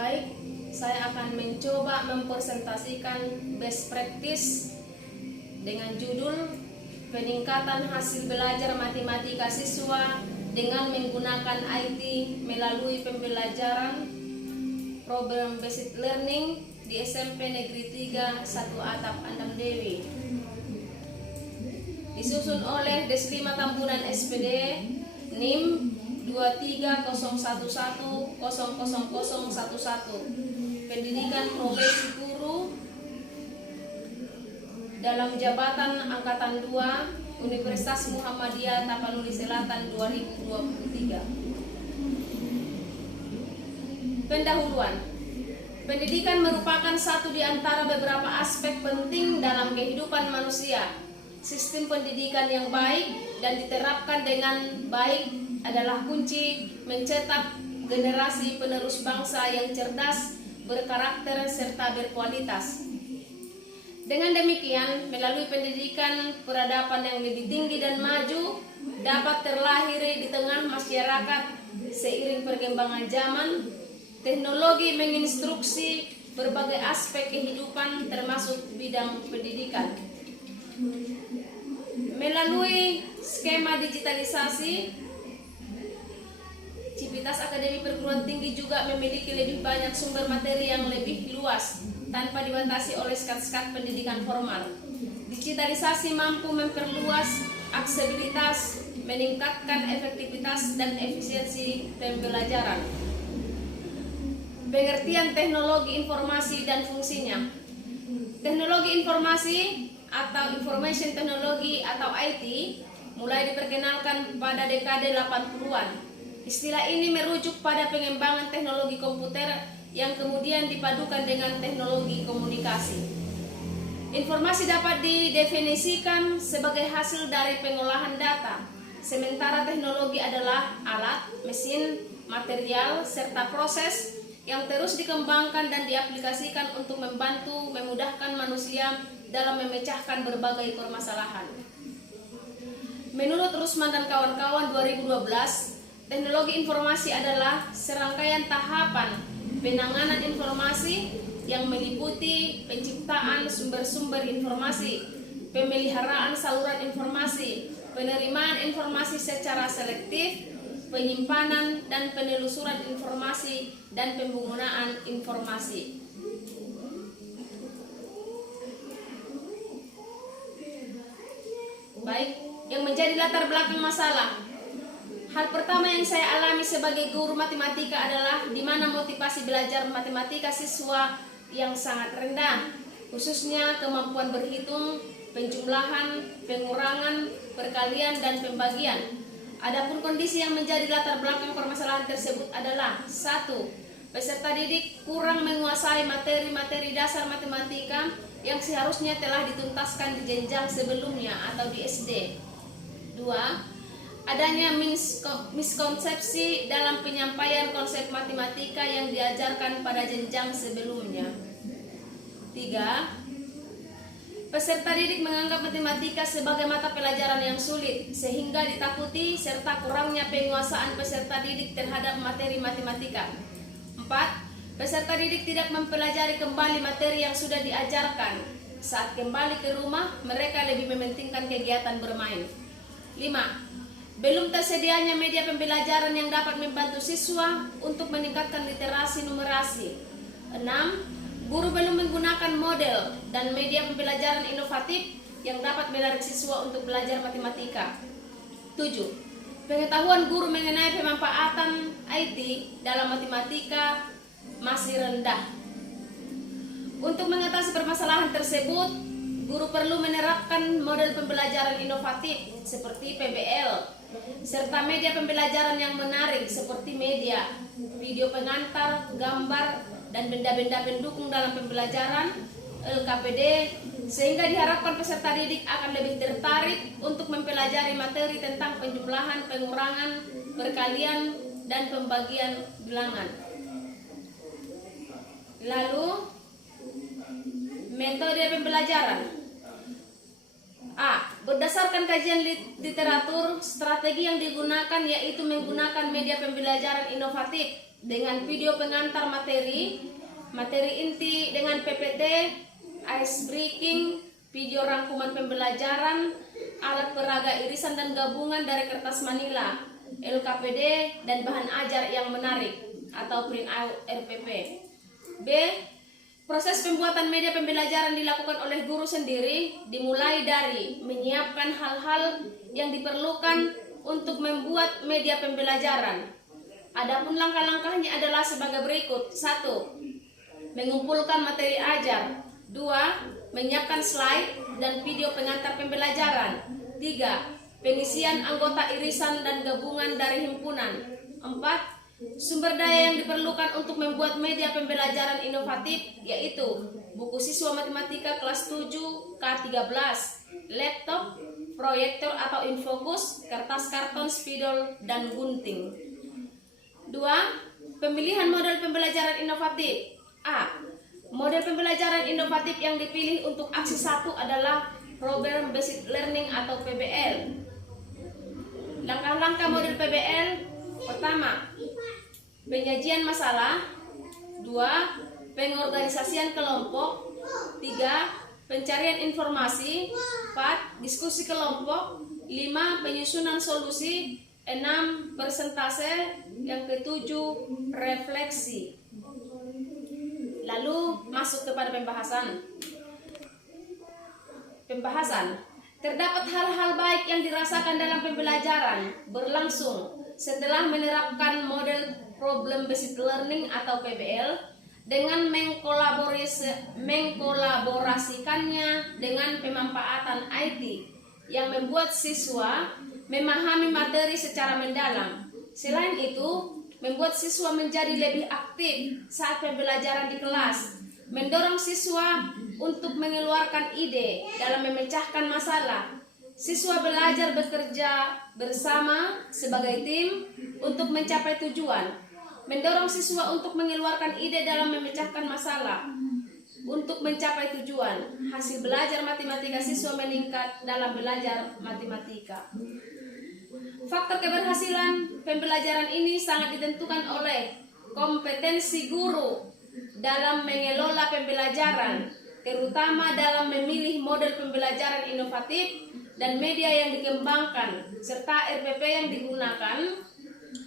Baik, saya akan mencoba mempresentasikan best practice dengan judul peningkatan hasil belajar matematika siswa dengan menggunakan IT melalui pembelajaran program Basic Learning di SMP Negeri 3 1 Atap Andam Dewi. Disusun oleh Des 5 Tambunan SPD NIM 23011000011 pendidikan profesi guru dalam jabatan angkatan 2 Universitas Muhammadiyah Tapanuli Selatan 2023. Pendahuluan. Pendidikan merupakan satu di antara beberapa aspek penting dalam kehidupan manusia. Sistem pendidikan yang baik dan diterapkan dengan baik adalah kunci mencetak generasi penerus bangsa yang cerdas, berkarakter, serta berkualitas. Dengan demikian, melalui pendidikan peradaban yang lebih tinggi dan maju dapat terlahir di tengah masyarakat seiring perkembangan zaman. Teknologi menginstruksi berbagai aspek kehidupan termasuk bidang pendidikan. Melalui skema digitalisasi, Civitas Akademi Perguruan Tinggi juga memiliki lebih banyak sumber materi yang lebih luas tanpa dibatasi oleh skat-skat pendidikan formal. Digitalisasi mampu memperluas aksesibilitas, meningkatkan efektivitas dan efisiensi pembelajaran. Pengertian teknologi informasi dan fungsinya. Teknologi informasi atau Information Technology atau IT mulai diperkenalkan pada dekade 80-an. Istilah ini merujuk pada pengembangan teknologi komputer yang kemudian dipadukan dengan teknologi komunikasi. Informasi dapat didefinisikan sebagai hasil dari pengolahan data, sementara teknologi adalah alat, mesin, material, serta proses yang terus dikembangkan dan diaplikasikan untuk membantu memudahkan manusia dalam memecahkan berbagai permasalahan. Menurut Rusman dan kawan-kawan 2012, teknologi informasi adalah serangkaian tahapan penanganan informasi yang meliputi penciptaan sumber-sumber informasi, pemeliharaan saluran informasi, penerimaan informasi secara selektif, penyimpanan dan penelusuran informasi, dan penggunaan informasi. Baik, yang menjadi latar belakang masalah. Hal pertama yang saya alami sebagai guru matematika adalah di mana motivasi belajar matematika siswa yang sangat rendah, khususnya kemampuan berhitung, penjumlahan, pengurangan, perkalian, dan pembagian. Adapun kondisi yang menjadi latar belakang permasalahan tersebut adalah 1. Peserta didik kurang menguasai materi-materi dasar matematika yang seharusnya telah dituntaskan di jenjang sebelumnya atau di SD. 2. Adanya miskonsepsi dalam penyampaian konsep matematika yang diajarkan pada jenjang sebelumnya. 3. Peserta didik menganggap matematika sebagai mata pelajaran yang sulit, sehingga ditakuti serta kurangnya penguasaan peserta didik terhadap materi matematika. 4. Peserta didik tidak mempelajari kembali materi yang sudah diajarkan. Saat kembali ke rumah, mereka lebih mementingkan kegiatan bermain. 5. Belum tersedianya media pembelajaran yang dapat membantu siswa untuk meningkatkan literasi numerasi. 6. Guru belum menggunakan model dan media pembelajaran inovatif yang dapat menarik siswa untuk belajar matematika. 7. Pengetahuan guru mengenai pemanfaatan IT dalam matematika masih rendah. Untuk mengatasi permasalahan tersebut, guru perlu menerapkan model pembelajaran inovatif seperti PBL, serta media pembelajaran yang menarik seperti media, video pengantar, gambar, dan benda-benda pendukung dalam pembelajaran LKPD, sehingga diharapkan peserta didik akan lebih tertarik untuk mempelajari materi tentang penjumlahan, pengurangan, perkalian, dan pembagian bilangan. Lalu, metode pembelajaran. A. Berdasarkan kajian literatur, strategi yang digunakan yaitu menggunakan media pembelajaran inovatif dengan video pengantar materi, materi inti dengan PPT, ice breaking, video rangkuman pembelajaran, alat peraga irisan dan gabungan dari kertas manila, LKPD, dan bahan ajar yang menarik atau print out RPP. B. Proses pembuatan media pembelajaran dilakukan oleh guru sendiri, dimulai dari menyiapkan hal-hal yang diperlukan untuk membuat media pembelajaran. Adapun langkah-langkahnya adalah sebagai berikut. 1. Mengumpulkan materi ajar. 2. Menyiapkan slide dan video pengantar pembelajaran. 3. Pengisian anggota irisan dan gabungan dari himpunan. 4. Sumber daya yang diperlukan untuk membuat media pembelajaran inovatif yaitu buku siswa matematika kelas 7 K13, laptop, proyektor atau infokus, kertas karton, spidol, dan gunting. 2. Pemilihan model pembelajaran inovatif. A. Model pembelajaran inovatif yang dipilih untuk aksi 1 adalah Program Based Learning atau PBL. Langkah-langkah model PBL. Pertama, penyajian masalah. 2. Pengorganisasian kelompok. 3. Pencarian informasi. 4. Diskusi kelompok. 5. Penyusunan solusi. 6. Persentase. Yang ketujuh, refleksi. Lalu masuk kepada pembahasan. Terdapat hal-hal baik yang dirasakan dalam pembelajaran berlangsung setelah menerapkan model Problem Based Learning atau PBL dengan mengkolaborasikannya dengan pemanfaatan IT yang membuat siswa memahami materi secara mendalam. Selain itu, membuat siswa menjadi lebih aktif saat pembelajaran di kelas, mendorong siswa untuk mengeluarkan ide dalam memecahkan masalah. Siswa belajar bekerja bersama sebagai tim untuk mencapai tujuan, mendorong siswa untuk mengeluarkan ide dalam memecahkan masalah untuk mencapai tujuan. Hasil belajar matematika siswa meningkat dalam belajar matematika. Faktor keberhasilan pembelajaran ini sangat ditentukan oleh kompetensi guru dalam mengelola pembelajaran, terutama dalam memilih model pembelajaran inovatif dan media yang dikembangkan, serta RPP yang digunakan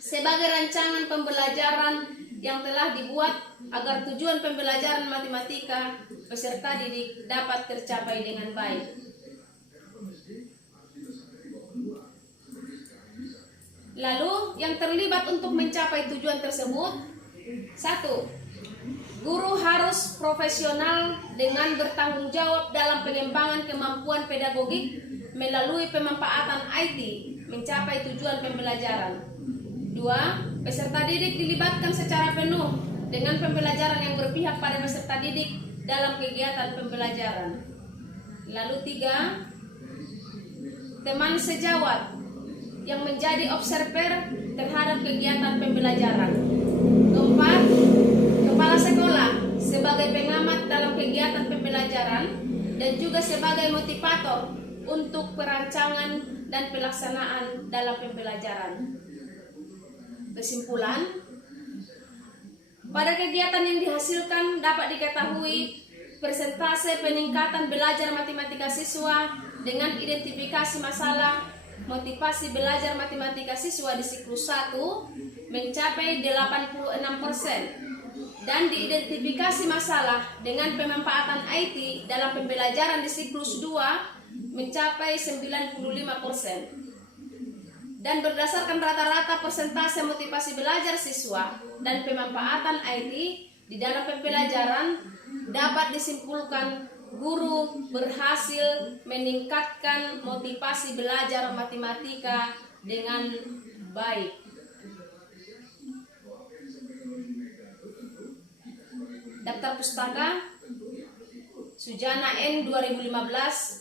sebagai rancangan pembelajaran yang telah dibuat agar tujuan pembelajaran matematika peserta didik dapat tercapai dengan baik. Lalu, yang terlibat untuk mencapai tujuan tersebut. 1. Guru harus profesional dengan bertanggung jawab dalam pengembangan kemampuan pedagogik melalui pemanfaatan IT mencapai tujuan pembelajaran. 2. Peserta didik dilibatkan secara penuh dengan pembelajaran yang berpihak pada peserta didik dalam kegiatan pembelajaran. Lalu 3. Teman sejawat yang menjadi observer terhadap kegiatan pembelajaran. 4. Kepala sekolah sebagai pengamat dalam kegiatan pembelajaran dan juga sebagai motivator untuk perancangan dan pelaksanaan dalam pembelajaran. Kesimpulan, pada kegiatan yang dihasilkan dapat diketahui persentase peningkatan belajar matematika siswa dengan identifikasi masalah motivasi belajar matematika siswa di siklus 1 mencapai 86% dan diidentifikasi masalah dengan pemanfaatan IT dalam pembelajaran di siklus 2 mencapai 95%. Dan berdasarkan rata-rata persentase motivasi belajar siswa dan pemanfaatan IT di dalam pembelajaran dapat disimpulkan guru berhasil meningkatkan motivasi belajar matematika dengan baik. Daftar pustaka Sujana N 2015,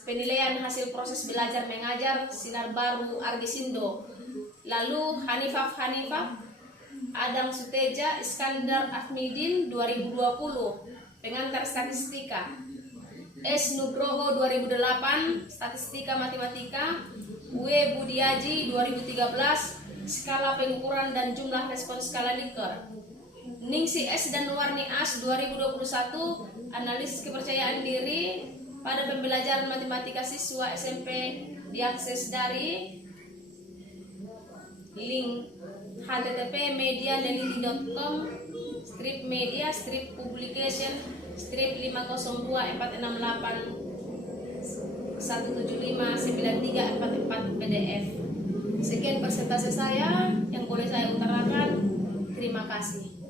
penilaian hasil proses belajar mengajar Sinar Baru Argisindo. Lalu Hanifah, Adang Suteja, Iskandar Ahmidin 2020, pengantar statistika. S. Nugroho 2008, statistika matematika. W. Budiaji 2013, skala pengukuran dan jumlah respons skala Likert. Ningsi S dan Warni As 2021 analisis kepercayaan diri pada pembelajaran matematika siswa SMP diakses dari link http://medianeliti.com /media /publication /502-468-175-9344 PDF. Sekian presentasi saya yang boleh saya utarakan. Terima kasih.